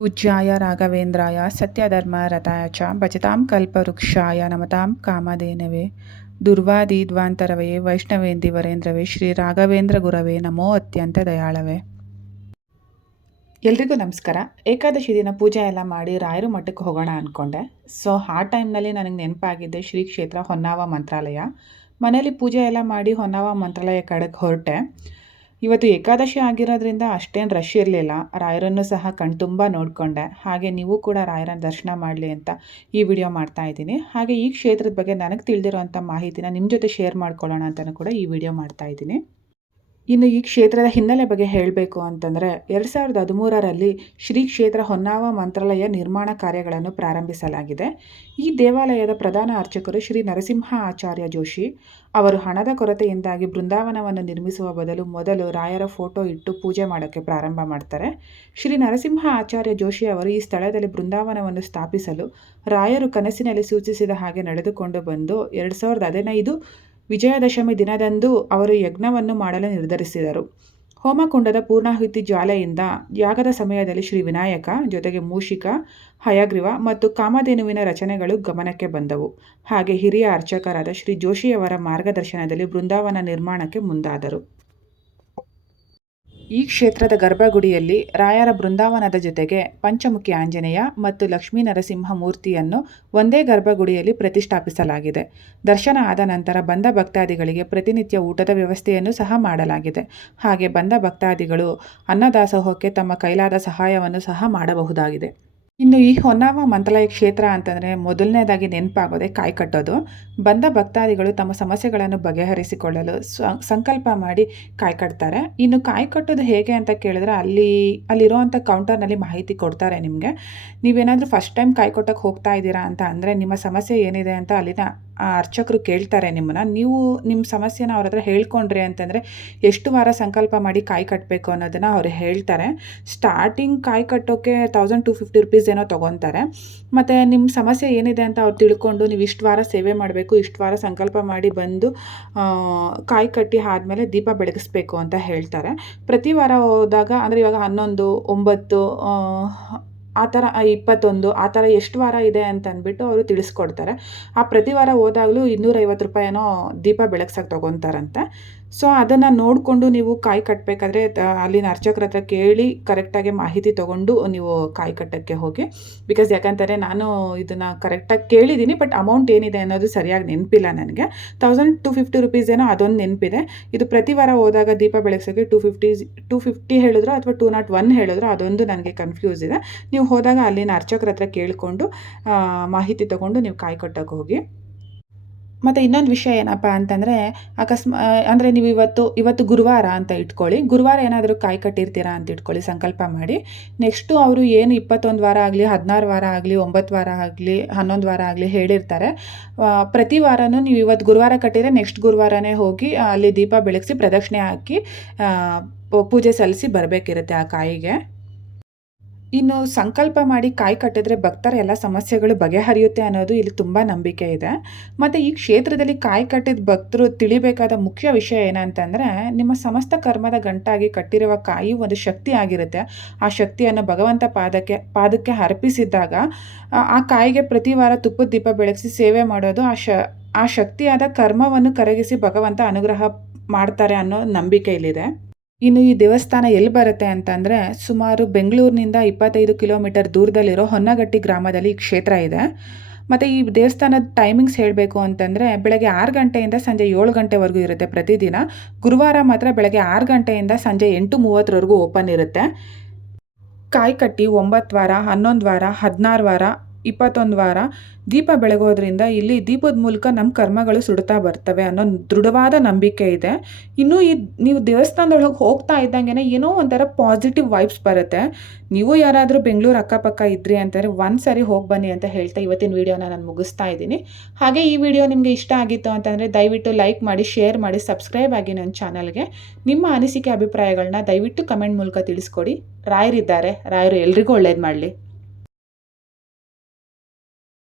ಪೂಜ್ಯಾಯ ರಾಘವೇಂದ್ರಾಯ ಸತ್ಯಧರ್ಮ ರಥಾಯ ಚ ಭಜತಾಂ ಕಲ್ಪವೃಕ್ಷಾಯ ನಮತಾಂ ಕಾಮಧೇನವೇ. ದುರ್ವಾದೀದ್ವಾಂತರವೇ ವೈಷ್ಣವೇಂದಿ ವರೇಂದ್ರವೇ ಶ್ರೀ ರಾಘವೇಂದ್ರ ಗುರವೇ ನಮೋ ಅತ್ಯಂತ ದಯಾಳವೇ. ಎಲ್ರಿಗೂ ನಮಸ್ಕಾರ. ಏಕಾದಶಿ ದಿನ ಪೂಜೆ ಎಲ್ಲ ಮಾಡಿ ರಾಯರು ಮಠಕ್ಕೆ ಹೋಗೋಣ ಅಂದ್ಕೊಂಡೆ ಸೊ, ಆ ಟೈಮ್ನಲ್ಲಿ ನನಗೆ ನೆನಪಾಗಿದ್ದೆ ಶ್ರೀ ಕ್ಷೇತ್ರ ಹೊನ್ನಾವ ಮಂತ್ರಾಲಯ. ಮನೇಲಿ ಪೂಜೆ ಎಲ್ಲ ಮಾಡಿ ಹೊನ್ನಾವ ಮಂತ್ರಾಲಯ ಕಡೆಗೆ ಹೊರಟೆ. ಇವತ್ತು ಏಕಾದಶಿ ಆಗಿರೋದ್ರಿಂದ ಅಷ್ಟೇನು ರಶ್ ಇರಲಿಲ್ಲ. ರಾಯರನ್ನು ಸಹ ಕಣ್ತುಂಬ ನೋಡಿಕೊಂಡೆ. ಹಾಗೆ ನೀವು ಕೂಡ ರಾಯರನ್ನ ದರ್ಶನ ಮಾಡಲಿ ಅಂತ ಈ ವಿಡಿಯೋ ಮಾಡ್ತಾ ಇದ್ದೀನಿ. ಹಾಗೆ ಈ ಕ್ಷೇತ್ರದ ಬಗ್ಗೆ ನನಗೆ ತಿಳಿದಿರೋಂಥ ಮಾಹಿತಿನ ನಿಮ್ಮ ಜೊತೆ ಶೇರ್ ಮಾಡ್ಕೊಳ್ಳೋಣ ಅಂತಲೂ ಕೂಡ ಈ ವಿಡಿಯೋ ಮಾಡ್ತಾ ಇದ್ದೀನಿ. ಇನ್ನು ಈ ಕ್ಷೇತ್ರದ ಹಿನ್ನೆಲೆ ಬಗ್ಗೆ ಹೇಳಬೇಕು ಅಂತಂದರೆ ಎರಡು ಸಾವಿರದ ಹದಿಮೂರರಲ್ಲಿ ಶ್ರೀ ಕ್ಷೇತ್ರ ಹೊನ್ನಾವ ಮಂತ್ರಾಲಯ ನಿರ್ಮಾಣ ಕಾರ್ಯಗಳನ್ನು ಪ್ರಾರಂಭಿಸಲಾಗಿದೆ. ಈ ದೇವಾಲಯದ ಪ್ರಧಾನ ಅರ್ಚಕರು ಶ್ರೀ ನರಸಿಂಹ ಆಚಾರ್ಯ ಜೋಶಿ ಅವರು ಹಣದ ಕೊರತೆಯಿಂದಾಗಿ ಬೃಂದಾವನವನ್ನು ನಿರ್ಮಿಸುವ ಬದಲು ಮೊದಲು ರಾಯರ ಫೋಟೋ ಇಟ್ಟು ಪೂಜೆ ಮಾಡೋಕ್ಕೆ ಪ್ರಾರಂಭ ಮಾಡ್ತಾರೆ. ಶ್ರೀ ನರಸಿಂಹ ಆಚಾರ್ಯ ಜೋಶಿ ಅವರು ಈ ಸ್ಥಳದಲ್ಲಿ ಬೃಂದಾವನವನ್ನು ಸ್ಥಾಪಿಸಲು ರಾಯರು ಕನಸಿನಲ್ಲಿ ಸೂಚಿಸಿದ ಹಾಗೆ ನಡೆದುಕೊಂಡು ಬಂದು ಎರಡು ಸಾವಿರದ ಹದಿನೈದು ವಿಜಯದಶಮಿ ದಿನದಂದು ಅವರು ಯಜ್ಞವನ್ನು ಮಾಡಲು ನಿರ್ಧರಿಸಿದರು. ಹೋಮಕುಂಡದ ಪೂರ್ಣಾಹುತಿ ಜ್ವಾಲೆಯಿಂದ ಯಾಗದ ಸಮಯದಲ್ಲಿ ಶ್ರೀ ವಿನಾಯಕ, ಜೊತೆಗೆ ಮೂಷಿಕ, ಹಯಗ್ರೀವ ಮತ್ತು ಕಾಮಧೇನುವಿನ ರಚನೆಗಳು ಗಮನಕ್ಕೆ ಬಂದವು. ಹಾಗೆ ಹಿರಿಯ ಅರ್ಚಕರಾದ ಶ್ರೀ ಜೋಶಿಯವರ ಮಾರ್ಗದರ್ಶನದಲ್ಲಿ ಬೃಂದಾವನ ನಿರ್ಮಾಣಕ್ಕೆ ಮುಂದಾದರು. ಈ ಕ್ಷೇತ್ರದ ಗರ್ಭಗುಡಿಯಲ್ಲಿ ರಾಯರ ಬೃಂದಾವನದ ಜೊತೆಗೆ ಪಂಚಮುಖಿ ಆಂಜನೇಯ ಮತ್ತು ಲಕ್ಷ್ಮೀ ನರಸಿಂಹ ಮೂರ್ತಿಯನ್ನು ಒಂದೇ ಗರ್ಭಗುಡಿಯಲ್ಲಿ ಪ್ರತಿಷ್ಠಾಪಿಸಲಾಗಿದೆ. ದರ್ಶನ ಆದ ನಂತರ ಬಂದ ಭಕ್ತಾದಿಗಳಿಗೆ ಪ್ರತಿನಿತ್ಯ ಊಟದ ವ್ಯವಸ್ಥೆಯನ್ನು ಸಹ ಮಾಡಲಾಗಿದೆ. ಹಾಗೆ ಬಂದ ಭಕ್ತಾದಿಗಳು ಅನ್ನದಾಸೋಹಕ್ಕೆ ತಮ್ಮ ಕೈಲಾದ ಸಹಾಯವನ್ನು ಸಹ ಮಾಡಬಹುದಾಗಿದೆ. ಇನ್ನು ಈ ಹೊನ್ನಾವ ಮಂತ್ರಾಲಯ ಕ್ಷೇತ್ರ ಅಂತಂದರೆ ಮೊದಲನೇದಾಗಿ ನೆನಪಾಗೋದೆ ಕಾಯಿ ಕಟ್ಟೋದು. ಬಂದ ಭಕ್ತಾದಿಗಳು ತಮ್ಮ ಸಮಸ್ಯೆಗಳನ್ನು ಬಗೆಹರಿಸಿಕೊಳ್ಳಲು ಸಂಕಲ್ಪ ಮಾಡಿ ಕಾಯಿ ಕಟ್ತಾರೆ. ಇನ್ನು ಕಾಯಿ ಕಟ್ಟೋದು ಹೇಗೆ ಅಂತ ಕೇಳಿದ್ರೆ ಅಲ್ಲಿ, ಅಲ್ಲಿರುವಂಥ ಕೌಂಟರ್ನಲ್ಲಿ ಮಾಹಿತಿ ಕೊಡ್ತಾರೆ ನಿಮಗೆ. ನೀವೇನಾದರೂ ಫಸ್ಟ್ ಟೈಮ್ ಕಾಯಿ ಕೊಟ್ಟಕ್ಕೆ ಹೋಗ್ತಾ ಇದ್ದೀರಾ ಅಂತ ಅಂದರೆ ನಿಮ್ಮ ಸಮಸ್ಯೆ ಏನಿದೆ ಅಂತ ಅಲ್ಲಿನ ಅರ್ಚಕರು ಕೇಳ್ತಾರೆ ನಿಮ್ಮನ್ನು, ನೀವು ನಿಮ್ಮ ಸಮಸ್ಯೆನ ಅವ್ರ ಹತ್ರ ಹೇಳ್ಕೊಂಡ್ರಿ ಅಂತಂದರೆ ಎಷ್ಟು ವಾರ ಸಂಕಲ್ಪ ಮಾಡಿ ಕಾಯಿ ಕಟ್ಟಬೇಕು ಅನ್ನೋದನ್ನು ಅವ್ರು ಹೇಳ್ತಾರೆ. ಸ್ಟಾರ್ಟಿಂಗ್ ಕಾಯಿ ಕಟ್ಟೋಕ್ಕೆ ತೌಸಂಡ್ ಟು ಫಿಫ್ಟಿ ರುಪೀಸ್ ಏನೋ ತೊಗೊತಾರೆ. ಮತ್ತು ನಿಮ್ಮ ಸಮಸ್ಯೆ ಏನಿದೆ ಅಂತ ಅವ್ರು ತಿಳ್ಕೊಂಡು ನೀವು ಇಷ್ಟು ವಾರ ಸೇವೆ ಮಾಡಬೇಕು, ಇಷ್ಟು ವಾರ ಸಂಕಲ್ಪ ಮಾಡಿ ಬಂದು ಕಾಯಿ ಕಟ್ಟಿ ಆದಮೇಲೆ ದೀಪ ಬೆಳಗಿಸ್ಬೇಕು ಅಂತ ಹೇಳ್ತಾರೆ. ಪ್ರತಿ ವಾರ ಹೋದಾಗ ಅಂದರೆ ಇವಾಗ ಹನ್ನೊಂದು, ಒಂಬತ್ತು ಆ ಥರ ಇಪ್ಪತ್ತೊಂದು, ಆ ಥರ ಎಷ್ಟು ವಾರ ಇದೆ ಅಂತ ಅಂದ್ಬಿಟ್ಟು ಅವರು ತಿಳಿಸ್ಕೊಡ್ತಾರೆ. ಆ ಪ್ರತಿ ವಾರ ಹೋದಾಗಲೂ ಇನ್ನೂರೈವತ್ತು ರೂಪಾಯಿನೋ ದೀಪ ಬೆಳಗ್ಸಕ್ಕೆ ತೊಗೊತಾರಂತೆ. ಸೊ ಅದನ್ನು ನೋಡಿಕೊಂಡು ನೀವು ಕಾಯಿ ಕಟ್ಟಬೇಕಾದ್ರೆ ಅಲ್ಲಿನ ಅರ್ಚಕರ ಹತ್ರ ಕೇಳಿ ಕರೆಕ್ಟಾಗಿ ಮಾಹಿತಿ ತೊಗೊಂಡು ನೀವು ಕಾಯಿ ಕಟ್ಟೋಕ್ಕೆ ಹೋಗಿ. ಬಿಕಾಸ್ ಯಾಕಂತಾರೆ ನಾನು ಇದನ್ನು ಕರೆಕ್ಟಾಗಿ ಕೇಳಿದ್ದೀನಿ ಬಟ್ ಅಮೌಂಟ್ ಏನಿದೆ ಅನ್ನೋದು ಸರಿಯಾಗಿ ನೆನಪಿಲ್ಲ ನನಗೆ. ತೌಸಂಡ್ ಟು ಫಿಫ್ಟಿ ರುಪೀಸ್ ಏನೋ ಅದೊಂದು ನೆನಪಿದೆ. ಇದು ಪ್ರತಿ ವಾರ ಹೋದಾಗ ದೀಪ ಬೆಳಗ್ಸೋಕ್ಕೆ ಟು ಫಿಫ್ಟಿ ಟು ಫಿಫ್ಟಿ ಹೇಳಿದ್ರು ಅಥವಾ ಟೂ ನಾಟ್ ಒನ್ ಹೇಳಿದ್ರು ಅದೊಂದು ನನಗೆ ಕನ್ಫ್ಯೂಸ್ ಇದೆ. ನೀವು ಹೋದಾಗ ಅಲ್ಲಿನ ಅರ್ಚಕರ ಹತ್ರ ಕೇಳಿಕೊಂಡು ಮಾಹಿತಿ ತೊಗೊಂಡು ನೀವು ಕಾಯಿ ಕಟ್ಟೋಕ್ಕೆ ಹೋಗಿ. ಮತ್ತು ಇನ್ನೊಂದು ವಿಷಯ ಏನಪ್ಪ ಅಂತಂದರೆ, ಅಕಸ್ಮಾ ಅಂದರೆ ನೀವು ಇವತ್ತು ಇವತ್ತು ಗುರುವಾರ ಅಂತ ಇಟ್ಕೊಳ್ಳಿ. ಗುರುವಾರ ಏನಾದರೂ ಕಾಯಿ ಕಟ್ಟಿರ್ತೀರಾ ಅಂತ ಇಟ್ಕೊಳ್ಳಿ, ಸಂಕಲ್ಪ ಮಾಡಿ. ನೆಕ್ಸ್ಟು ಅವರು ಏನು ಇಪ್ಪತ್ತೊಂದು ವಾರ ಆಗಲಿ, ಹದಿನಾರು ವಾರ ಆಗಲಿ, ಒಂಬತ್ತು ವಾರ ಆಗಲಿ, ಹನ್ನೊಂದು ವಾರ ಆಗಲಿ ಹೇಳಿರ್ತಾರೆ. ಪ್ರತಿ ವಾರನೂ ನೀವು ಇವತ್ತು ಗುರುವಾರ ಕಟ್ಟಿದರೆ ನೆಕ್ಸ್ಟ್ ಗುರುವಾರನೇ ಹೋಗಿ ಅಲ್ಲಿ ದೀಪ ಬೆಳಗಿಸಿ ಪ್ರದಕ್ಷಿಣೆ ಹಾಕಿ ಪೂಜೆ ಸಲ್ಲಿಸಿ ಬರಬೇಕಿರುತ್ತೆ ಆ ಕಾಯಿಗೆ. ಇನ್ನು ಸಂಕಲ್ಪ ಮಾಡಿ ಕಾಯಿ ಕಟ್ಟಿದ್ರೆ ಭಕ್ತರ ಎಲ್ಲ ಸಮಸ್ಯೆಗಳು ಬಗೆಹರಿಯುತ್ತೆ ಅನ್ನೋದು ಇಲ್ಲಿ ತುಂಬ ನಂಬಿಕೆ ಇದೆ. ಮತ್ತು ಈ ಕ್ಷೇತ್ರದಲ್ಲಿ ಕಾಯಿ ಕಟ್ಟಿದ ಭಕ್ತರು ತಿಳಿಬೇಕಾದ ಮುಖ್ಯ ವಿಷಯ ಏನಂತಂದರೆ, ನಿಮ್ಮ ಸಮಸ್ತ ಕರ್ಮದ ಗಂಟಾಗಿ ಕಟ್ಟಿರುವ ಕಾಯಿ ಒಂದು ಶಕ್ತಿ ಆಗಿರುತ್ತೆ. ಆ ಶಕ್ತಿಯನ್ನು ಭಗವಂತ ಪಾದಕ್ಕೆ ಪಾದಕ್ಕೆ ಅರ್ಪಿಸಿದ್ದಾಗ, ಆ ಕಾಯಿಗೆ ಪ್ರತಿ ವಾರ ತುಪ್ಪದ ದೀಪ ಬೆಳಗಿಸಿ ಸೇವೆ ಮಾಡೋದು ಆ ಶ, ಆ ಶಕ್ತಿಯಾದ ಕರ್ಮವನ್ನು ಕರಗಿಸಿ ಭಗವಂತ ಅನುಗ್ರಹ ಮಾಡ್ತಾರೆ ಅನ್ನೋ ನಂಬಿಕೆ ಇಲ್ಲಿದೆ. ಇನ್ನು ಈ ದೇವಸ್ಥಾನ ಎಲ್ಲಿ ಬರುತ್ತೆ ಅಂತಂದರೆ ಸುಮಾರು ಬೆಂಗಳೂರಿನಿಂದ ಇಪ್ಪತ್ತೈದು ಕಿಲೋಮೀಟರ್ ದೂರದಲ್ಲಿರೋ ಹೊನ್ನಗಟ್ಟಿ ಗ್ರಾಮದಲ್ಲಿ ಈ ಕ್ಷೇತ್ರ ಇದೆ. ಮತ್ತು ಈ ದೇವಸ್ಥಾನದ ಟೈಮಿಂಗ್ಸ್ ಹೇಳಬೇಕು ಅಂತಂದರೆ ಬೆಳಗ್ಗೆ ಆರು ಗಂಟೆಯಿಂದ ಸಂಜೆ ಏಳು ಗಂಟೆವರೆಗೂ ಇರುತ್ತೆ ಪ್ರತಿದಿನ. ಗುರುವಾರ ಮಾತ್ರ ಬೆಳಗ್ಗೆ ಆರು ಗಂಟೆಯಿಂದ ಸಂಜೆ ಎಂಟು ಮೂವತ್ತರವರೆಗೂ ಓಪನ್ ಇರುತ್ತೆ. ಕಾಯಿ ಕಟ್ಟಿ ಒಂಬತ್ತು ವಾರ, ಹನ್ನೊಂದು ವಾರ, ಹದಿನಾರು ವಾರ ಇಪ್ಪತ್ತೊಂದು ವಾರ ದೀಪ ಬೆಳಗೋದ್ರಿಂದ ಇಲ್ಲಿ ದೀಪದ ಮೂಲಕ ನಮ್ಮ ಕರ್ಮಗಳು ಸುಡ್ತಾ ಬರ್ತವೆ ಅನ್ನೋ ದೃಢವಾದ ನಂಬಿಕೆ ಇದೆ. ಇನ್ನೂ ಈ ನೀವು ದೇವಸ್ಥಾನದೊಳಗೆ ಹೋಗ್ತಾ ಇದ್ದಂಗೆ ಏನೋ ಒಂಥರ ಪಾಸಿಟಿವ್ ವೈಬ್ಸ್ ಬರುತ್ತೆ. ನೀವು ಯಾರಾದರೂ ಬೆಂಗಳೂರು ಅಕ್ಕಪಕ್ಕ ಇದ್ರಿ ಅಂತಂದರೆ ಒಂದು ಸರಿ ಹೋಗಿ ಬನ್ನಿ ಅಂತ ಹೇಳ್ತಾ ಇವತ್ತಿನ ವೀಡಿಯೋನ ನಾನು ಮುಗಿಸ್ತಾ ಇದ್ದೀನಿ. ಹಾಗೆ ಈ ವಿಡಿಯೋ ನಿಮಗೆ ಇಷ್ಟ ಆಗಿತ್ತು ಅಂತಂದರೆ ದಯವಿಟ್ಟು ಲೈಕ್ ಮಾಡಿ, ಶೇರ್ ಮಾಡಿ, ಸಬ್ಸ್ಕ್ರೈಬ್ ಆಗಿ ನನ್ನ ಚಾನಲ್ಗೆ. ನಿಮ್ಮ ಅನಿಸಿಕೆ ಅಭಿಪ್ರಾಯಗಳನ್ನ ದಯವಿಟ್ಟು ಕಮೆಂಟ್ ಮೂಲಕ ತಿಳಿಸ್ಕೊಡಿ. ರಾಯರಿದ್ದಾರೆ. ರಾಯರು ಎಲ್ರಿಗೂ ಒಳ್ಳೇದು ಮಾಡಲಿ.